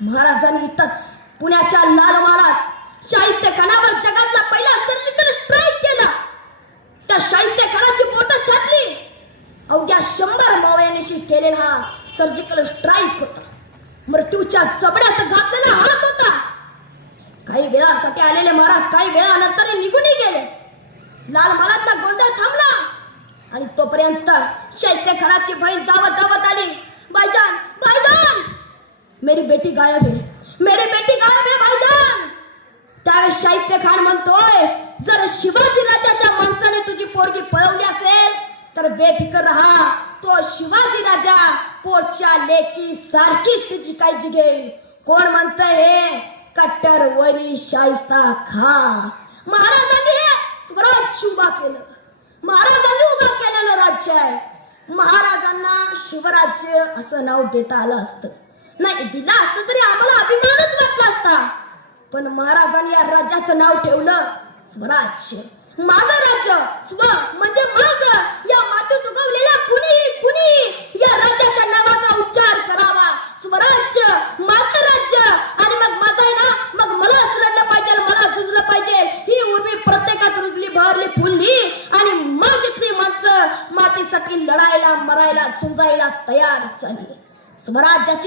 महाराजांनी इथंच पुण्याच्या लाल महालात शाहिस्तेखानावर जगातला पहिला सर्जिकल स्ट्राईक केला. त्या शाहिस्तेखानाची बोटं छाटली. अवघ्या 100 मावळ्यांशी केलेला हा सर्जिकल स्ट्राईक होता. मृत्यूच्या जबड्यात घातलेला हात होता. काही वेळासाठी आलेले महाराज काही वेळानंतर निघूनही गेले. लाल महालातला गोंधळ थांबला आणि तोपर्यंत शाहिस्तेखानाची बहीण धावत धावत आली. भाईजान, भाईजान, मेरी बेटी गायब है, मेरी बेटी गायब है भाईजान. त्यावेळेस शाहिस्तेखान म्हणतोय, जर शिवाजी राजाच्या माणसाने तुझी पोरगी पळवली असेल तर बेफिकर राहा. तो शिवाजी राजा पोटच्या लेकी सारखीच तिची काळजी घेईल. कोण म्हणतंय हे? कट्टरवरी शाहिस्ता खान. महाराजांनी हे स्वराज्य उभा केलं. महाराजांनी उभा केलेलं राज्य आहे. महाराजांना शिवराज्य असं नाव देता आलं असतं. नाही दिला असतं तरी आम्हाला अभिमानच वाटला असता. पण महाराजांनी या राज्याचं नाव ठेवलं स्वराज्य. माझं राज्य, स्व म्हणजे माझं. या मातीत उगवलेल्या कुणी या राज्याच्या नावाचा उच्चार करावा. स्वराज्य, माझं राज्य. आणि मग माझं आहे ना, मग मलाच लढलं पाहिजे, मला झुजलं पाहिजे. ही उर्मी प्रत्येकात रुजली, भरली, फुलली. आणि मग इथली माणसं मातीसाठी लढायला, मरायला, झुंजायला तयार झाली. स्वराज्याची